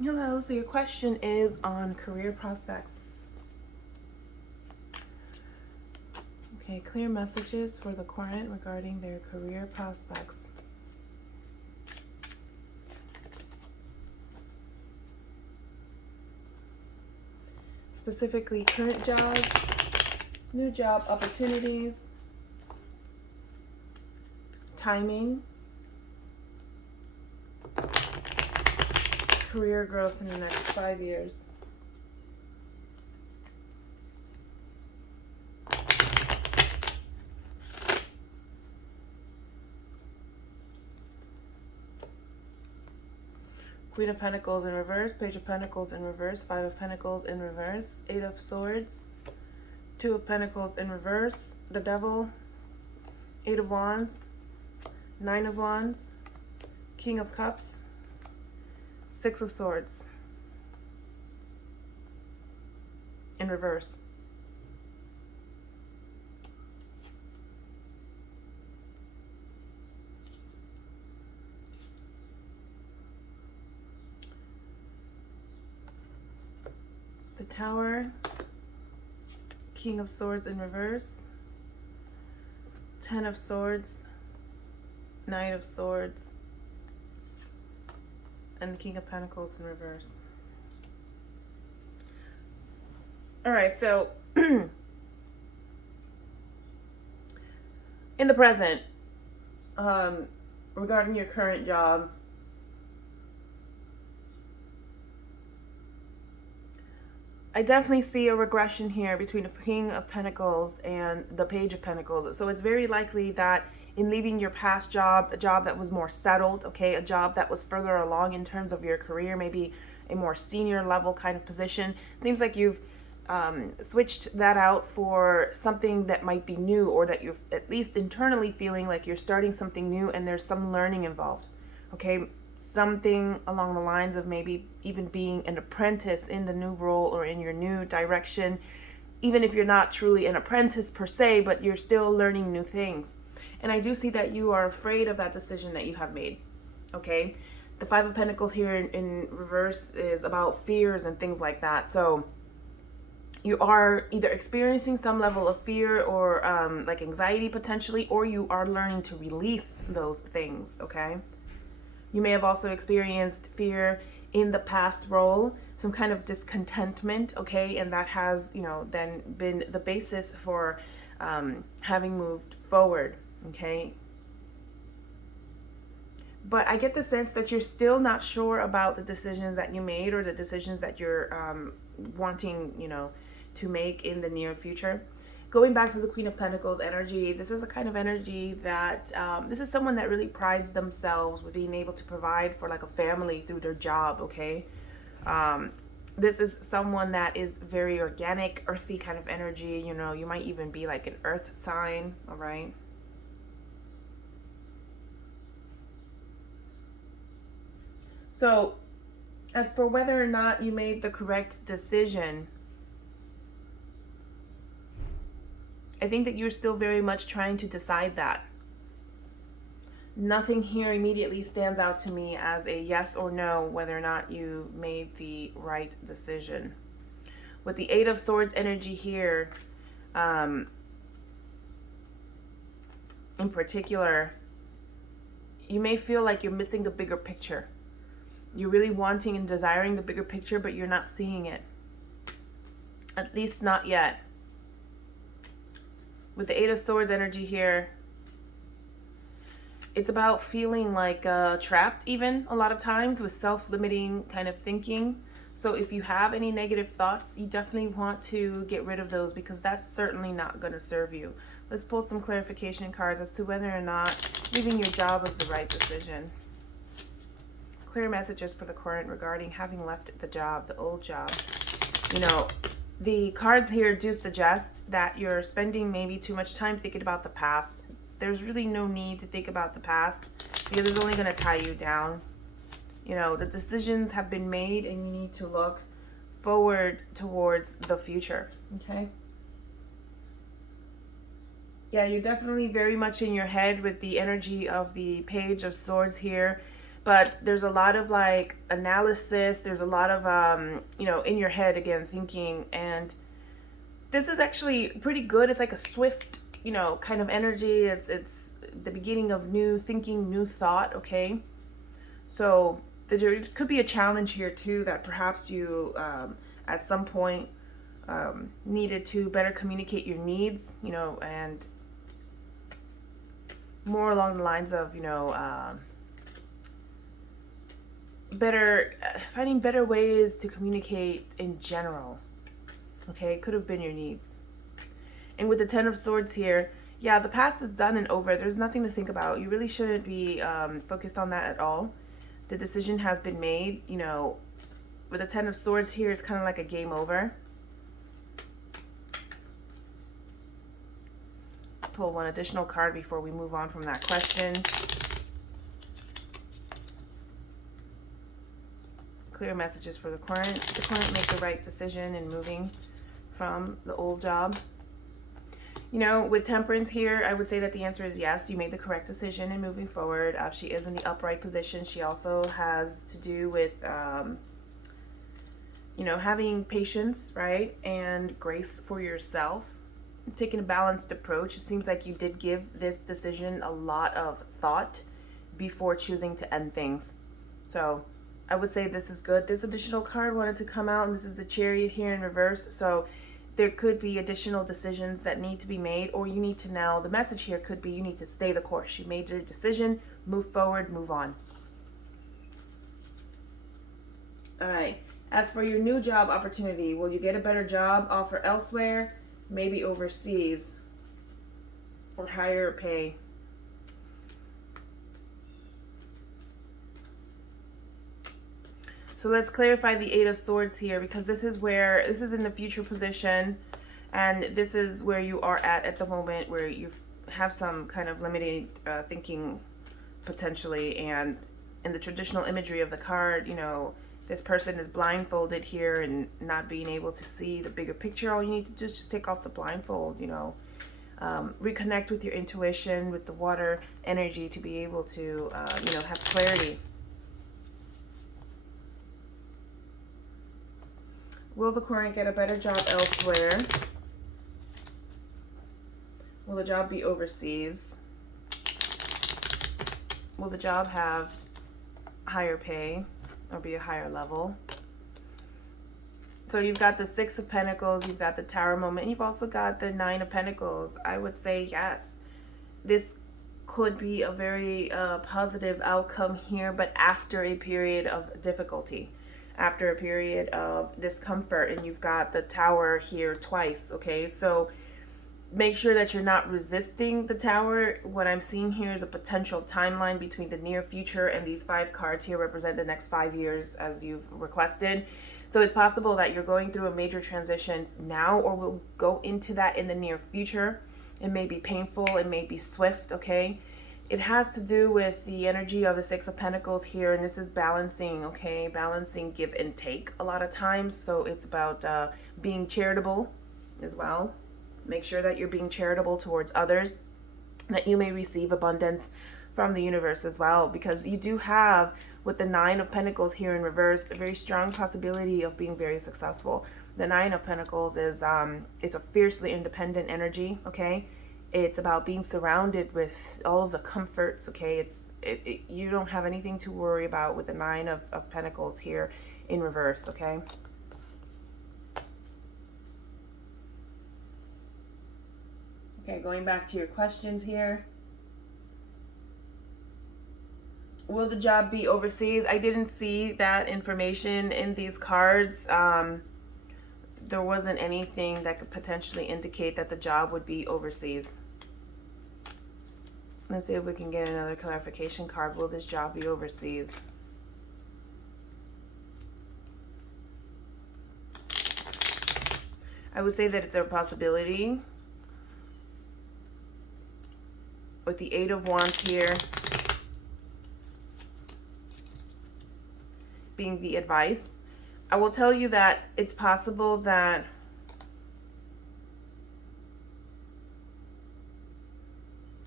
Hello, so your question is on career prospects. Okay, clear messages for the client regarding their career prospects. Specifically, current jobs, new job opportunities, timing, career growth in the next 5 years. Queen of Pentacles in reverse, Page of Pentacles in reverse, Five of Pentacles in reverse, Eight of Swords, Two of Pentacles in reverse, the Devil, Eight of Wands, Nine of Wands, King of Cups, Six of Swords in reverse. The Tower, King of Swords in reverse, Ten of Swords, Knight of Swords, and the King of Pentacles in reverse. All right, so in the present, regarding your current job, I definitely see a regression here between the King of Pentacles and the Page of Pentacles. So it's very likely that in leaving your past job, a job that was more settled, okay, a job that was further along in terms of your career, maybe a more senior level kind of position, seems like you've switched that out for something that might be new, or that you're at least internally feeling like you're starting something new and there's some learning involved, okay? Something along the lines of maybe even being an apprentice in the new role or in your new direction, even if you're not truly an apprentice per se, but you're still learning new things. And I do see that you are afraid of that decision that you have made, okay? The Five of Pentacles here in reverse is about fears and things like that. So you are either experiencing some level of fear or like anxiety potentially, or you are learning to release those things, okay? You may have also experienced fear in the past role, some kind of discontentment, okay? And that has, then been the basis for having moved forward, okay? But I get the sense that you're still not sure about the decisions that you made, or the decisions that you're wanting, to make in the near future. Going back to the Queen of Pentacles energy, this is a kind of energy that this is someone that really prides themselves with being able to provide for like a family through their job, okay? This is someone that is very organic, earthy kind of energy. You might even be like an earth sign, all right? So as for whether or not you made the correct decision, I think that you're still very much trying to decide that. Nothing here immediately stands out to me as a yes or no whether or not you made the right decision. With the Eight of Swords energy here, in particular, you may feel like you're missing the bigger picture. You're really wanting and desiring the bigger picture, but you're not seeing it. At least not yet. With the Eight of Swords energy here, it's about feeling like trapped even a lot of times with self-limiting kind of thinking. So if you have any negative thoughts, you definitely want to get rid of those, because that's certainly not going to serve you. Let's pull some clarification cards as to whether or not leaving your job was the right decision. Clear messages for the current regarding having left the job, the old job. The cards here do suggest that you're spending maybe too much time thinking about the past. There's really no need to think about the past, because it's only going to tie you down. The decisions have been made and you need to look forward towards the future, okay? Yeah, you're definitely very much in your head with the energy of the Page of Swords here. but there's a lot of like analysis. There's a lot of in your head again thinking, and this is actually pretty good. It's like a swift, kind of energy. It's the beginning of new thinking, new thought. Okay, so there could be a challenge here too that perhaps you at some point needed to better communicate your needs, and more along the lines of better finding better ways to communicate in general. Okay, it could have been your needs. And with the Ten of Swords here, yeah, the past is done and over. There's nothing to think about. You really shouldn't be focused on that at all. The decision has been made. With the Ten of Swords here, it's kind of like a game over. Pull one additional card before we move on from that question. Clear messages for the client. The client make the right decision in moving from the old job. With Temperance here, I would say that the answer is yes. You made the correct decision in moving forward. She is in the upright position. She also has to do with, having patience, right? And grace for yourself. Taking a balanced approach. It seems like you did give this decision a lot of thought before choosing to end things. So I would say this is good. This additional card wanted to come out, and this is the Chariot here in reverse. So there could be additional decisions that need to be made, or you need to now, the message here could be you need to stay the course. You made your decision, move forward, move on. All right. As for your new job opportunity, will you get a better job offer elsewhere, maybe overseas, or higher pay? So let's clarify the Eight of Swords here, because this is in the future position, and this is where you are at the moment, where you have some kind of limited thinking potentially. And in the traditional imagery of the card, this person is blindfolded here and not being able to see the bigger picture. All you need to do is just take off the blindfold, reconnect with your intuition, with the water energy, to be able to, have clarity. Will the client get a better job elsewhere? Will the job be overseas? Will the job have higher pay or be a higher level? So you've got the Six of Pentacles, you've got the Tower moment, and you've also got the Nine of Pentacles. I would say yes. This could be a very positive outcome here, but after a period of difficulty. After a period of discomfort. And you've got the Tower here twice. Okay, so make sure that you're not resisting the Tower. What I'm seeing here is a potential timeline between the near future, and these 5 cards here represent the next 5 years as you've requested. So it's possible that you're going through a major transition now, or will go into that in the near future. It may be painful, it may be swift. Okay, it has to do with the energy of the Six of Pentacles here, and this is balancing, okay? Balancing give and take a lot of times. So it's about being charitable as well. Make sure that you're being charitable towards others, that you may receive abundance from the universe as well, because you do have, with the Nine of Pentacles here in reverse, a very strong possibility of being very successful. The Nine of Pentacles is it's a fiercely independent energy, okay? It's about being surrounded with all of the comforts, okay? You don't have anything to worry about with the Nine of Pentacles here in reverse, okay? Okay, going back to your questions here. Will the job be overseas? I didn't see that information in these cards. There wasn't anything that could potentially indicate that the job would be overseas. Let's see if we can get another clarification card. Will this job be overseas? I would say that it's a possibility. With the Eight of Wands here being the advice, I will tell you that it's possible that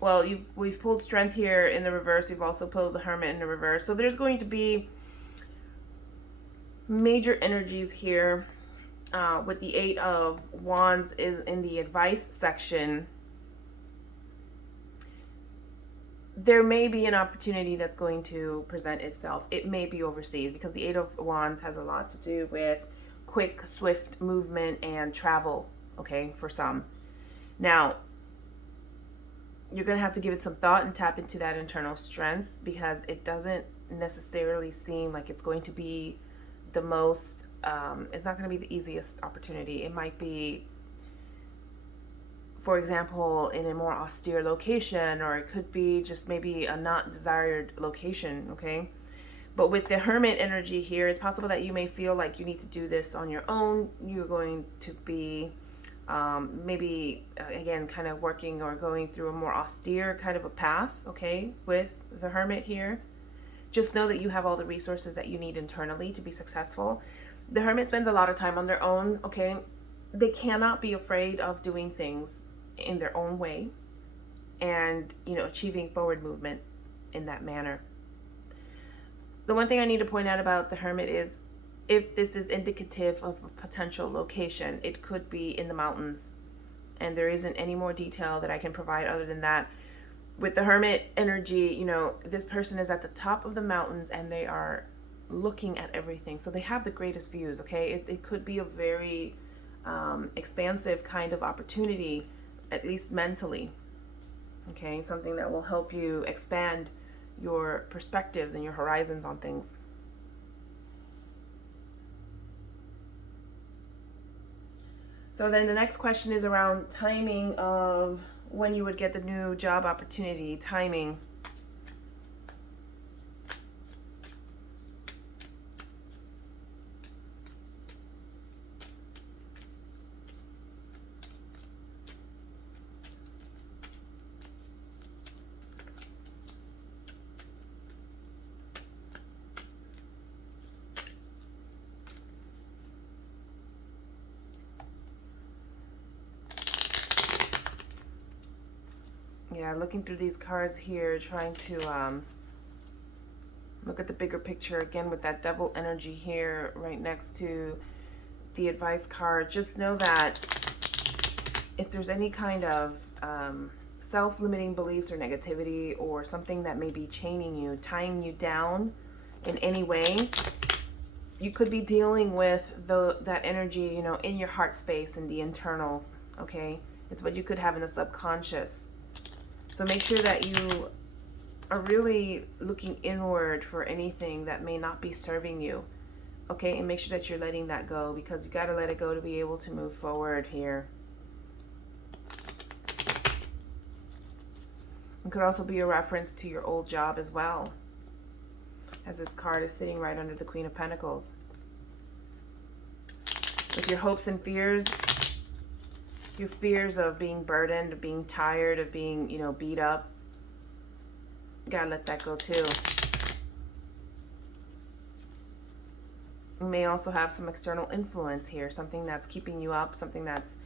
well, we've pulled Strength here in the reverse. We've also pulled the Hermit in the reverse. So there's going to be major energies here. With the Eight of Wands is in the advice section. There may be an opportunity that's going to present itself. It may be overseas, because the Eight of Wands has a lot to do with quick, swift movement and travel, okay, for some. Now, you're going to have to give it some thought and tap into that internal strength, because it doesn't necessarily seem like it's going to be the most, it's not going to be the easiest opportunity. It might be, for example, in a more austere location, or it could be just maybe a not desired location, okay? But with the Hermit energy here, it's possible that you may feel like you need to do this on your own. You're going to be maybe, again, kind of working or going through a more austere kind of a path, okay, with the Hermit here. Just know that you have all the resources that you need internally to be successful. The Hermit spends a lot of time on their own, okay? They cannot be afraid of doing things in their own way and, achieving forward movement in that manner. The one thing I need to point out about the Hermit is, if this is indicative of a potential location, it could be in the mountains. And there isn't any more detail that I can provide other than that. With the Hermit energy, this person is at the top of the mountains and they are looking at everything. So they have the greatest views, okay? It could be a very expansive kind of opportunity, at least mentally, okay? Something that will help you expand your perspectives and your horizons on things. So then the next question is around timing of when you would get the new job opportunity, timing. Yeah, looking through these cards here, trying to look at the bigger picture again with that Devil energy here right next to the advice card. Just know that if there's any kind of self-limiting beliefs or negativity or something that may be chaining you, tying you down in any way, you could be dealing with that energy, in your heart space, in the internal, okay? It's what you could have in a subconscious. So make sure that you are really looking inward for anything that may not be serving you, okay? And make sure that you're letting that go, because you got to let it go to be able to move forward here. It could also be a reference to your old job as well, as this card is sitting right under the Queen of Pentacles. With your hopes and fears, your fears of being burdened, of being tired, of being, beat up, you gotta let that go too. You may also have some external influence here, something that's keeping you up, something that's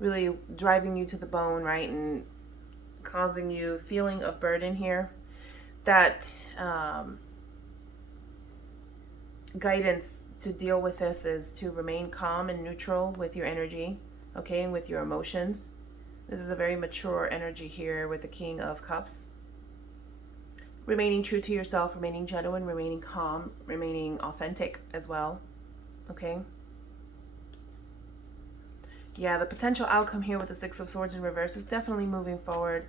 really driving you to the bone, right? And causing you feeling of burden here. That guidance to deal with this is to remain calm and neutral with your energy, okay, and with your emotions. This is a very mature energy here with the King of Cups. Remaining true to yourself, remaining genuine, remaining calm, remaining authentic as well, okay? Yeah, the potential outcome here with the Six of Swords in reverse is definitely moving forward,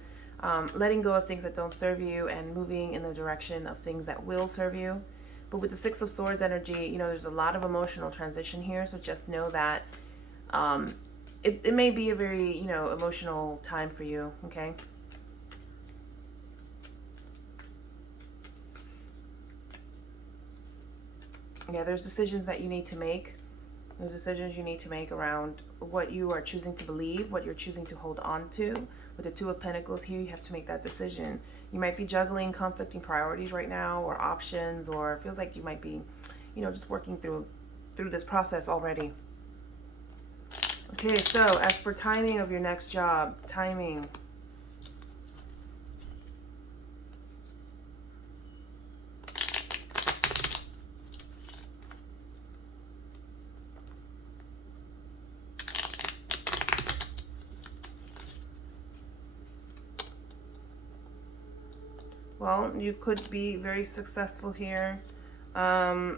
letting go of things that don't serve you and moving in the direction of things that will serve you. But with the Six of Swords energy, there's a lot of emotional transition here, so just know that it may be a very, emotional time for you, okay? Yeah, there's decisions that you need to make. There's decisions you need to make around what you are choosing to believe, what you're choosing to hold on to. With the Two of Pentacles here, you have to make that decision. You might be juggling conflicting priorities right now, or options, or it feels like you might be, just working through this process already. Okay, so as for timing of your next job, timing. Well, you could be very successful here. Um,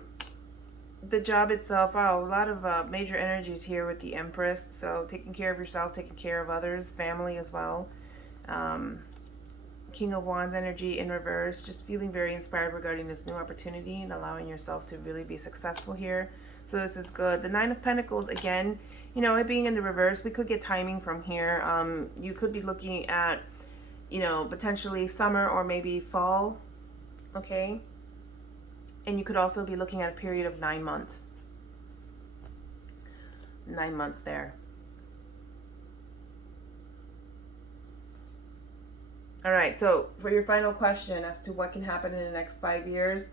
the job itself, wow, a lot of major energies here with the Empress. So taking care of yourself, taking care of others, family as well. Um, King of Wands energy in reverse, just feeling very inspired regarding this new opportunity and allowing yourself to really be successful here. So this is good. The Nine of Pentacles, again, you know, it being in the reverse, we could get timing from here. You could be looking at, you know, potentially summer or maybe fall, okay? And you could also be looking at a period of 9 months. 9 months there. All right, so for your final question as to what can happen in the next 5 years,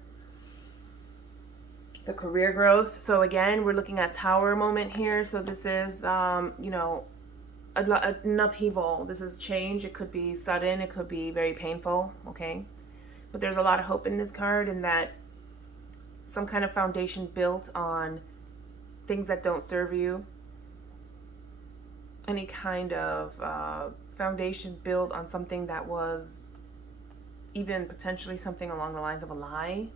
the career growth. So again, we're looking at Tower moment here. So this is, you know, an upheaval. This is change. It could be sudden. It could be very painful, okay? But there's a lot of hope in this card, in that some kind of foundation built on things that don't serve you. Any kind of foundation built on something that was even potentially something along the lines of a lie.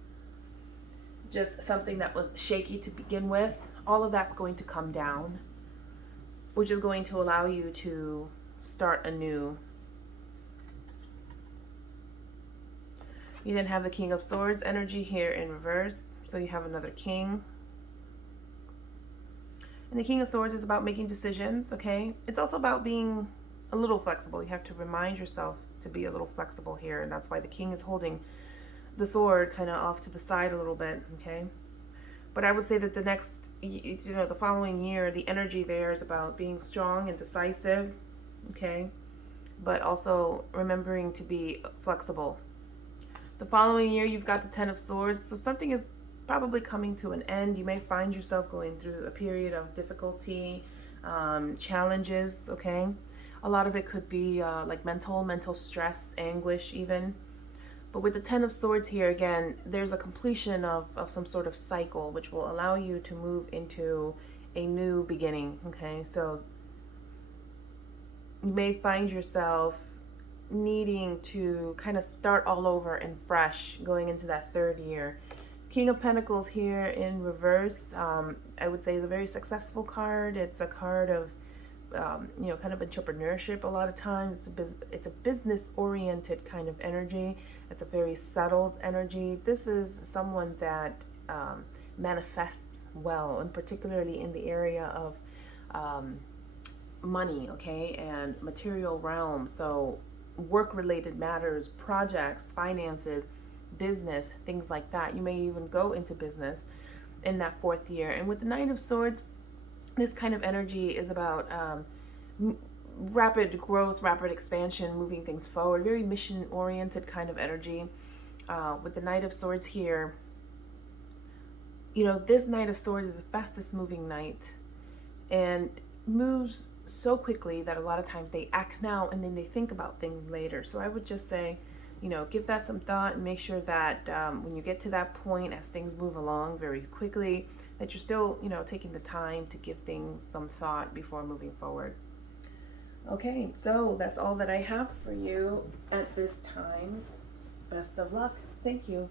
Just something that was shaky to begin with. All of that's going to come down, which is going to allow you to start anew. You then have the King of Swords energy here in reverse. So you have another king. And the King of Swords is about making decisions, okay? It's also about being a little flexible. You have to remind yourself to be a little flexible here. And that's why the king is holding the sword kind of off to the side a little bit, okay? But I would say that the next, you know, the following year, the energy there is about being strong and decisive, okay? But also remembering to be flexible. The following year, you've got the Ten of Swords. So something is probably coming to an end. You may find yourself going through a period of difficulty, challenges, okay? A lot of it could be like mental stress, anguish even. But with the Ten of Swords here, again, there's a completion of some sort of cycle, which will allow you to move into a new beginning, okay? So you may find yourself needing to kind of start all over and fresh going into that third year. King of Pentacles here in reverse, I would say is a very successful card. It's a card of, you know, kind of entrepreneurship a lot of times. It's a business-oriented kind of energy. It's a very settled energy. This is someone that manifests well, and particularly in the area of money, okay, and material realm. So work-related matters, projects, finances, business, things like that. You may even go into business in that fourth year. And with the Nine of Swords, this kind of energy is about rapid growth, rapid expansion, moving things forward, very mission-oriented kind of energy. With the Knight of Swords here, you know, this Knight of Swords is the fastest moving knight and moves so quickly that a lot of times they act now and then they think about things later. So I would just say, you know, give that some thought and make sure that when you get to that point, as things move along very quickly, that you're still, you know, taking the time to give things some thought before moving forward. Okay, so that's all that I have for you at this time. Best of luck. Thank you.